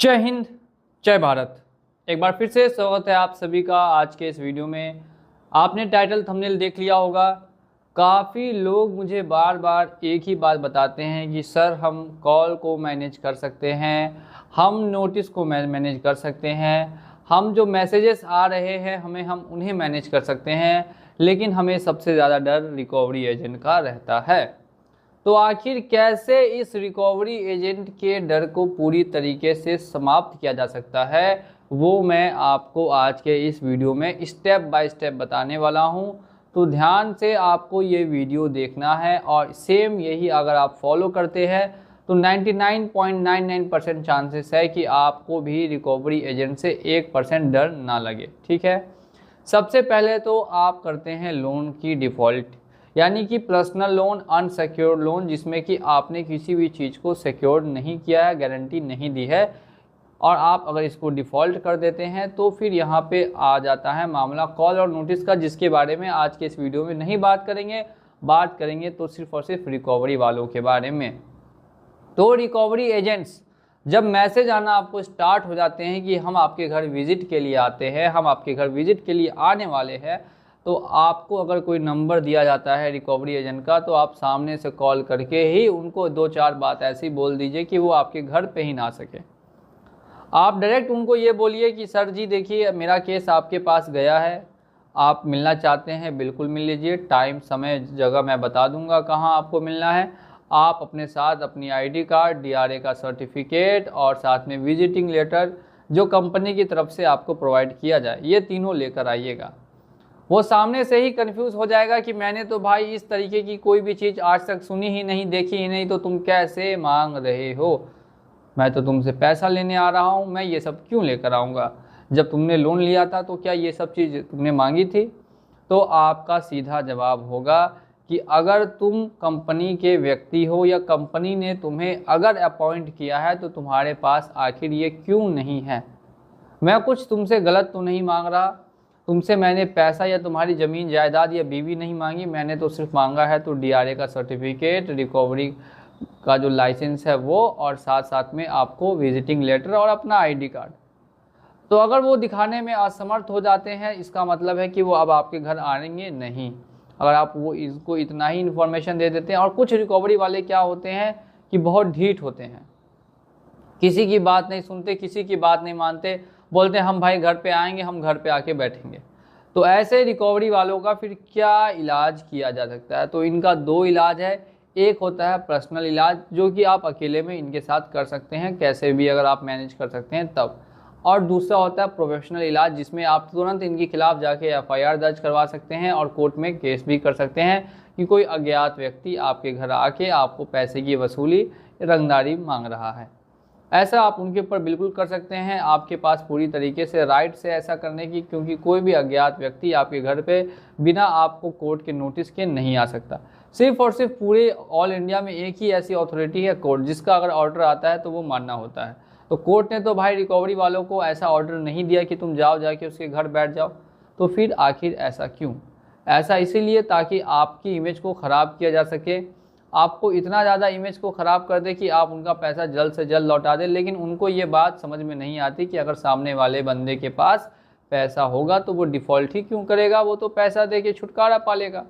जय हिंद, जय भारत। एक बार फिर से स्वागत है आप सभी का आज के इस वीडियो में। आपने टाइटल थंबनेल देख लिया होगा। काफ़ी लोग मुझे बार बार एक ही बात बताते हैं कि सर हम कॉल को मैनेज कर सकते हैं, हम नोटिस को मैनेज कर सकते हैं, हम जो मैसेजेस आ रहे हैं हम उन्हें मैनेज कर सकते हैं, लेकिन हमें सबसे ज़्यादा डर रिकवरी एजेंट का रहता है। तो आखिर कैसे इस रिकवरी एजेंट के डर को पूरी तरीके से समाप्त किया जा सकता है, वो मैं आपको आज के इस वीडियो में स्टेप बाय स्टेप बताने वाला हूं। तो ध्यान से आपको ये वीडियो देखना है और सेम यही अगर आप फॉलो करते हैं तो 99.99% चांसेस है कि आपको भी रिकवरी एजेंट से 1% डर ना लगे। ठीक है, सबसे पहले तो आप करते हैं लोन की डिफ़ॉल्ट, यानी कि पर्सनल लोन, अनसिक्योर्ड लोन, जिसमें कि आपने किसी भी चीज़ को सिक्योर्ड नहीं किया है, गारंटी नहीं दी है, और आप अगर इसको डिफ़ॉल्ट कर देते हैं तो फिर यहाँ पे आ जाता है मामला कॉल और नोटिस का, जिसके बारे में आज के इस वीडियो में नहीं बात करेंगे तो सिर्फ और सिर्फ रिकवरी वालों के बारे में। तो रिकवरी एजेंट्स जब मैसेज आना आपको स्टार्ट हो जाते हैं कि हम आपके घर विजिट के लिए आते हैं, हम आपके घर विजिट के लिए आने वाले हैं, तो आपको अगर कोई नंबर दिया जाता है रिकवरी एजेंट का, तो आप सामने से कॉल करके ही उनको 2-4 बात ऐसी बोल दीजिए कि वो आपके घर पे ही ना आ सके। आप डायरेक्ट उनको ये बोलिए कि सर जी देखिए मेरा केस आपके पास गया है, आप मिलना चाहते हैं, बिल्कुल मिल लीजिए, टाइम समय जगह मैं बता दूंगा कहाँ आपको मिलना है। आप अपने साथ अपनी आईडी कार्ड, डीआरए का सर्टिफिकेट और साथ में विजिटिंग लेटर जो कंपनी की तरफ से आपको प्रोवाइड किया जाए, ये तीनों लेकर आइएगा। वो सामने से ही कंफ्यूज हो जाएगा कि मैंने तो भाई इस तरीके की कोई भी चीज़ आज तक सुनी ही नहीं, देखी ही नहीं, तो तुम कैसे मांग रहे हो? मैं तो तुमसे पैसा लेने आ रहा हूँ, मैं ये सब क्यों लेकर आऊँगा? जब तुमने लोन लिया था तो क्या ये सब चीज़ तुमने मांगी थी? तो आपका सीधा जवाब होगा कि अगर तुम कंपनी के व्यक्ति हो या कंपनी ने तुम्हें अगर अपॉइंट किया है तो तुम्हारे पास आखिर ये क्यों नहीं है? मैं कुछ तुमसे गलत तो नहीं मांग रहा, तुमसे मैंने पैसा या तुम्हारी ज़मीन जायदाद या बीवी नहीं मांगी, मैंने तो सिर्फ मांगा है तो डीआरए का सर्टिफिकेट, रिकवरी का जो लाइसेंस है वो, और साथ साथ में आपको विजिटिंग लेटर और अपना आईडी कार्ड। तो अगर वो दिखाने में असमर्थ हो जाते हैं, इसका मतलब है कि वो अब आपके घर आएंगे नहीं। अगर आप वो इसको इतना ही इन्फॉर्मेशन दे देते हैं। और कुछ रिकवरी वाले क्या होते हैं कि बहुत ढीठ होते हैं, किसी की बात नहीं सुनते, किसी की बात नहीं मानते, बोलते हैं हम भाई घर पे आएंगे, हम घर पे आके बैठेंगे। तो ऐसे रिकवरी वालों का फिर क्या इलाज किया जा सकता है? तो इनका 2 इलाज है। एक होता है पर्सनल इलाज, जो कि आप अकेले में इनके साथ कर सकते हैं, कैसे भी अगर आप मैनेज कर सकते हैं तब। और दूसरा होता है प्रोफेशनल इलाज, जिसमें आप तुरंत इनके खिलाफ जाके एफआईआर दर्ज करवा सकते हैं और कोर्ट में केस भी कर सकते हैं कि कोई अज्ञात व्यक्ति आपके घर आके आपको पैसे की वसूली, रंगदारी मांग रहा है। ऐसा आप उनके ऊपर बिल्कुल कर सकते हैं, आपके पास पूरी तरीके से राइट से ऐसा करने की, क्योंकि कोई भी अज्ञात व्यक्ति आपके घर पे बिना आपको कोर्ट के नोटिस के नहीं आ सकता। सिर्फ और सिर्फ पूरे ऑल इंडिया में एक ही ऐसी अथॉरिटी है कोर्ट, जिसका अगर ऑर्डर आता है तो वो मानना होता है। तो कोर्ट ने तो भाई रिकवरी वालों को ऐसा ऑर्डर नहीं दिया कि तुम जाओ जाके उसके घर बैठ जाओ। तो फिर आखिर ऐसा क्यों? ऐसा इसीलिए ताकि आपकी इमेज को ख़राब किया जा सके, आपको इतना ज़्यादा इमेज को ख़राब कर दे कि आप उनका पैसा जल्द से जल्द लौटा दें। लेकिन उनको ये बात समझ में नहीं आती कि अगर सामने वाले बंदे के पास पैसा होगा तो वो डिफ़ॉल्ट ही क्यों करेगा, वो तो पैसा दे के छुटकारा पा लेगा।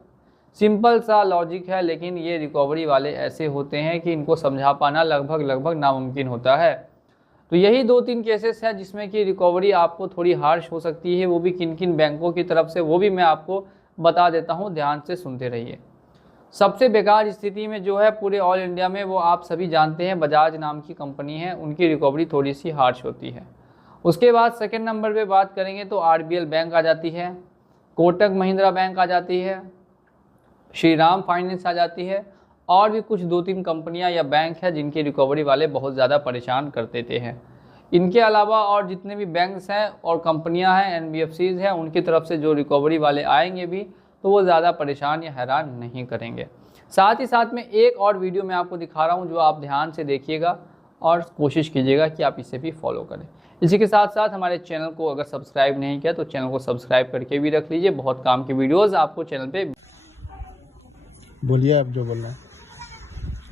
सिंपल सा लॉजिक है, लेकिन ये रिकवरी वाले ऐसे होते हैं कि इनको समझा पाना लगभग नामुमकिन होता है। तो यही 2-3 केसेस हैं जिसमें कि रिकवरी आपको थोड़ी हार्श हो सकती है, वो भी किन किन बैंकों की तरफ से, वो भी मैं आपको बता देता हूँ, ध्यान से सुनते रहिए। सबसे बेकार स्थिति में जो है पूरे ऑल इंडिया में, वो आप सभी जानते हैं, बजाज नाम की कंपनी है, उनकी रिकवरी थोड़ी सी हार्श होती है। उसके बाद सेकंड नंबर पे बात करेंगे तो आरबीएल बैंक आ जाती है, कोटक महिंद्रा बैंक आ जाती है, श्रीराम फाइनेंस आ जाती है, और भी कुछ 2-3 कंपनियां या बैंक है जिनकी रिकवरी वाले बहुत ज़्यादा परेशान कर देते हैं। इनके अलावा और जितने भी बैंक्स हैं और कंपनियां हैं, एनबीएफसीज हैं, उनकी तरफ से जो रिकवरी वाले आएंगे भी तो वो ज़्यादा परेशान या हैरान नहीं करेंगे। साथ ही साथ में एक और वीडियो मैं आपको दिखा रहा हूँ, जो आप ध्यान से देखिएगा और कोशिश कीजिएगा कि आप इसे भी फॉलो करें। इसी के साथ साथ हमारे चैनल को अगर सब्सक्राइब नहीं किया तो चैनल को सब्सक्राइब करके भी रख लीजिए, बहुत काम की वीडियोज़ आपको चैनल पर। बोलिए, आप जो बोल रहे हैं।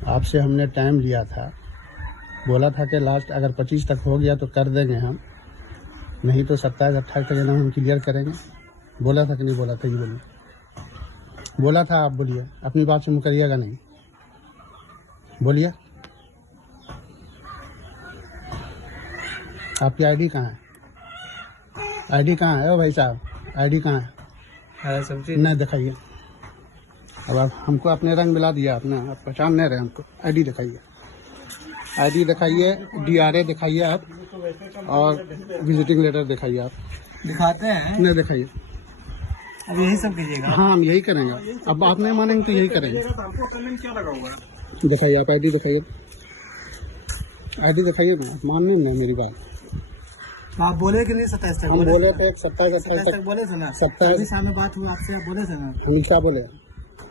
आपसे हमने टाइम लिया था बोला था कि लास्ट अगर 25 तक हो गया तो कर देंगे हम, नहीं तो 27-28 तक हम क्लियर करेंगे। बोला था कि नहीं बोला था, ये बोलिए। बोला था, आप बोलिए, अपनी बात से मुकरिएगा नहीं, बोलिए। आपकी आईडी कहाँ है? आईडी कहाँ है? ओ भाई साहब, आईडी कहाँ है? नहीं दिखाइए। अब आप हमको अपने रंग मिला दिया आपने, आप पहचान नहीं रहे हमको। आईडी दिखाइए, आईडी दिखाइए, DRA दिखाइए आप, और विजिटिंग लेटर दिखाइए आप। दिखाते हैं? नहीं दिखाइए। अब यही सब कीजिएगा? हाँ, हम यही करेंगे। अब आप नहीं मानेंगे तो यही करेंगे। दिखाइए आप, आईडी दिखाइए, आईडी दिखाइए ना। आप मान नहीं मेरी बात। आप बोले कि नहीं 27 तक? हम बोले थे 27 तक बोले थे ना। 27 सामने बात हुई आपसे, आप बोले थे ना। हम क्या बोले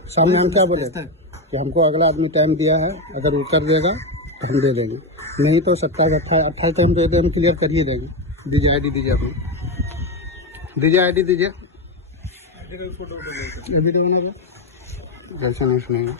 सामने? हम क्या बोले कि हमको अगला आदमी टाइम दिया है, अगर वो कर देगा तो हम दे देंगे, नहीं तो 27-28 तो हम दे दें, हम क्लियर कर ही देंगे। दीजिए आईडी, दीजिए अपनी, दीजिए आईडी, दीजिए। जैसे नहीं सुनेंगे,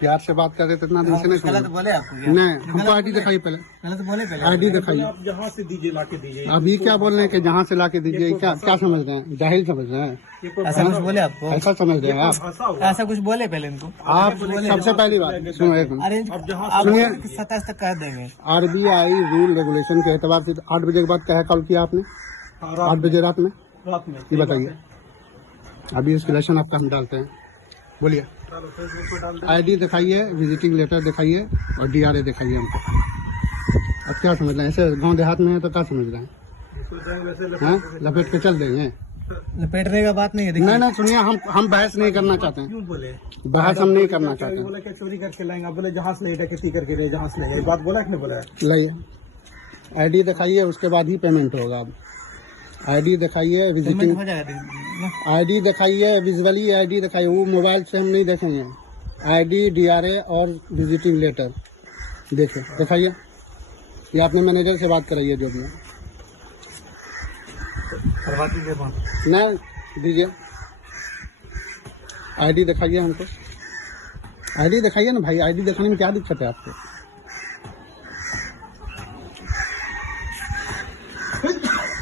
प्यार से बात कर रहे थे, इतना दिन से नहीं सुनेंगे। बोले आपको? नहीं, हमको आईडी दिखाइए पहले। गलत बोले पहले? आईडी दिखाइए। आप जहाँ से दीजिए लाके दीजिए। अभी क्या बोल रहे हैं कि जहाँ से लाके दीजिए? क्या क्या समझ रहे हैं? जाहिल समझ रहे हैं? ऐसा कुछ बोले आपको? ऐसा समझ रहे हैं आप? ऐसा कुछ बोले पहले इनको? आप सबसे पहली बात सुनो, एक मिनट। अरे आप सुनिए, 27 तक कर देंगे। RBI रूल रेगुलेशन के एतबार से 8 बजे के बाद क्या कॉल किया आपने? 8 बजे रात में ये बताइए। अभी स्केलेशन आपका हम डालते हैं, बोलिए। आईडी दिखाइए, विजिटिंग लेटर दिखाइए, और DRA दिखाइए हमको। अब क्या समझ रहे हैं? ऐसे गांव देहात में है तो क्या समझ रहे हैं? लपेट के चल देंगे? लपेटने का बात नहीं है। नहीं नहीं, सुनिए, हम बहस नहीं करना चाहते हैं। क्यों बोले? बहस हम नहीं करना चाहते हैं। बोले कि चोरी करके लाएंगे, आप बोले जहाँ से नहीं डकैती करके ले, जहाँ से नहीं। ये बात बोला कि नहीं बोला? लाइए आईडी दिखाइए, उसके बाद ही पेमेंट होगा। अब आईडी दिखाइए, विजिटिंग आईडी दिखाइए, विजुअली आईडी दिखाइए। वो मोबाइल से हम नहीं देखेंगे। आईडी, DRA और विजिटिंग लेटर देखिए, दिखाइए। ये आपने मैनेजर से बात कराइए जो भी नहीं, दीजिए आईडी दिखाइए हमको। आईडी दिखाइए ना भाई, आईडी दिखाने में क्या दिक्कत है आपको?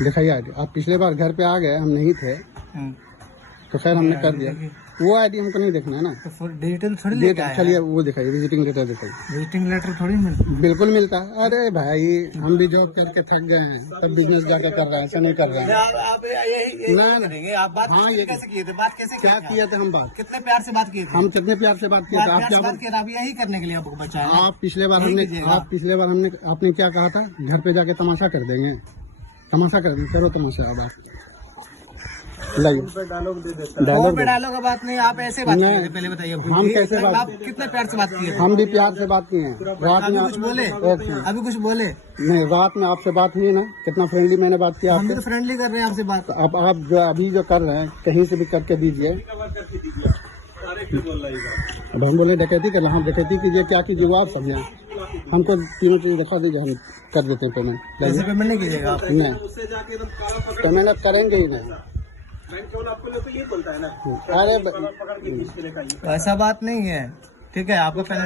दिखाइए आईडी। आप पिछले बार घर पे आ गए, हम नहीं थे तो खैर हमने कर दिया। वो आईडी हमको नहीं देखना है ना, तो डिजिटल थोड़ी लेके आए। चलिए वो दिखाइए, विजिटिंग लेटर दिखाइए। विजिटिंग लेटर थोड़ी मिलता? बिल्कुल मिलता है। अरे भाई, हम भी जॉब करके थक गए हैं, तब बिजनेस जाकर कर रहे हैं, ऐसा नहीं कर रहे हैं। आप यही करेंगे? आप बात कैसे किए थे? बात कैसे क्या किए थे हम? बात कितने प्यार से बात किए थे? हम कितने प्यार से बात किए थे? आप क्या बात किए थे? आप यही करने के लिए आपको बचाया? आप पिछले बार हमने आपने क्या कहा था? घर पे जाके तमाशा कर देंगे। तमाशा कर देंगे, करो तमाशा। अब आप डायलॉग दे देता। डायलॉग का बात नहीं, आप ऐसे बात किए थे पहले, बताइए। हम कैसे बात? आप कितने प्यार से बात किए? हम भी प्यार से बात किए हैं। रात में कुछ बोले? अभी कुछ बोले नहीं, रात में आपसे बात हुई ना, कितना फ्रेंडली मैंने बात किया। हम भी तो फ्रेंडली कर रहे हैं आपसे बात। अब आप जो अभी जो कर रहे हैं, कहीं से भी करके दीजिए। अब हम बोले डकैती कर रहे हैं, डकैती कीजिए, क्या कीजिए वो आप समझे। हमको तीनों चीज दिखा दीजिए, हम कर देते हैं पेमेंट। ऐसे पेमेंट नहीं कीजिएगा आप? नहीं, पेमेंट अब करेंगे ही नहीं। अरे ऐसा बात नहीं है, ठीक है। आपको पहले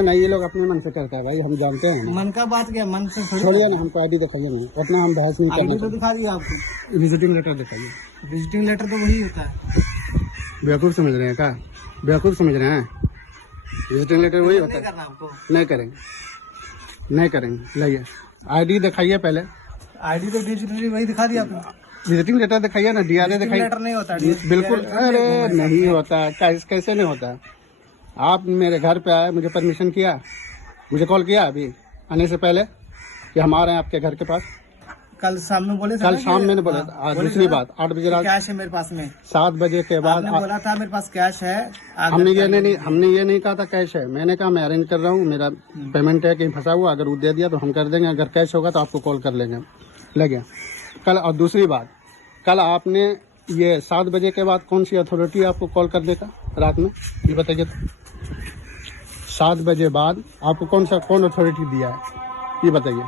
नहीं, ये लोग अपने मन से करता है भाई, हम जानते हैं। मन का बात क्या, मन से छोड़िए ना, हमको आईडी दिखाइए नहीं, उतना हम बहस नहीं आईडी तो करना। दिखा दिया आपको। विजिटिंग लेटर दिखाइए। विजिटिंग लेटर तो वही होता है। बेवकूफ़ समझ रहे हैं क्या? बेवकूफ़ समझ रहे हैं? विजिटिंग लेटर वही होता नहीं है। करना आपको? नहीं करेंगे, नहीं करेंगे। लाइए आईडी दिखाइए पहले। आईडी तो डिजिटली वही दिखा दिया आपको। विजिटिंग लेटर दिखाइए ना, DRA दिखाइए। लेटर नहीं होता? बिल्कुल, अरे नहीं होता, कैसे नहीं होता? आप मेरे घर पे आए, मुझे परमिशन किया, मुझे कॉल किया अभी आने से पहले कि हम आ रहे हैं आपके घर के पास। कल शाम में बोले थे कल ना शाम कि- मैंने बोला था। दूसरी बात, 8 बजे रात, कैश है मेरे पास में। 7 बजे के बाद आपने बोला था मेरे पास कैश है। हमने ये नहीं कहा था कैश है। मैंने कहा मैं अरेंज कर रहा हूँ, मेरा पेमेंट है कहीं फंसा हुआ, अगर वो दे दिया तो हम कर देंगे, अगर कैश होगा तो आपको कॉल कर लेंगे। लगे कल। और दूसरी बात, कल आपने ये 7 बजे के बाद कौन सी अथॉरिटी आपको कॉल कर देगा रात में, ये बताइए तो। 7 बजे बाद आपको कौन अथॉरिटी दिया है, ये बताइए।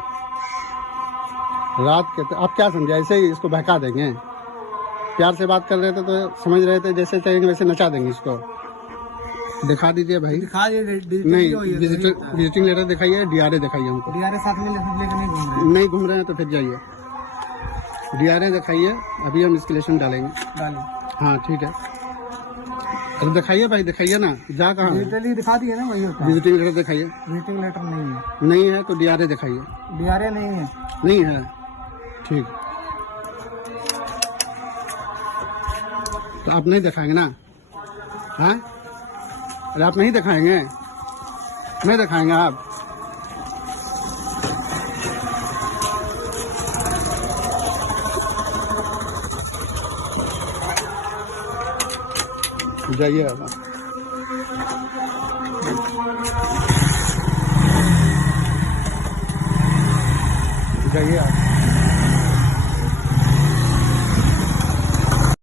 रात के आप क्या समझे? ऐसे ही इसको बहका देंगे? प्यार से बात कर रहे थे तो समझ रहे थे जैसे चाहेंगे वैसे नचा देंगे इसको। दिखा दीजिए भाई। दिखा ये नहीं, विजिटिंग लेटर दिखाइए, डीआरए दिखाइए हमको। डीआरए साथ में लेकर नहीं घूम रहे नहीं घूम रहे हैं तो फिर जाइए, डीआरए दिखाइए, अभी हम इंस्टॉलेशन डालेंगे। डालिए। हाँ ठीक है, अरे दिखाइए भाई, दिखाइए ना, जा कहाँ है? डिटेल दिखा दिए ना, वही होता है। विजिटिंग लेटर दिखाइए। विजिटिंग लेटर नहीं है। नहीं है तो डीआरए दिखाइए। डीआरए नहीं है। नहीं है, ठीक, तो आप नहीं दिखाएंगे ना? हाँ, अरे आप नहीं दिखाएंगे? नहीं दिखाएंगे आप? जाइए आप, जाइए आप।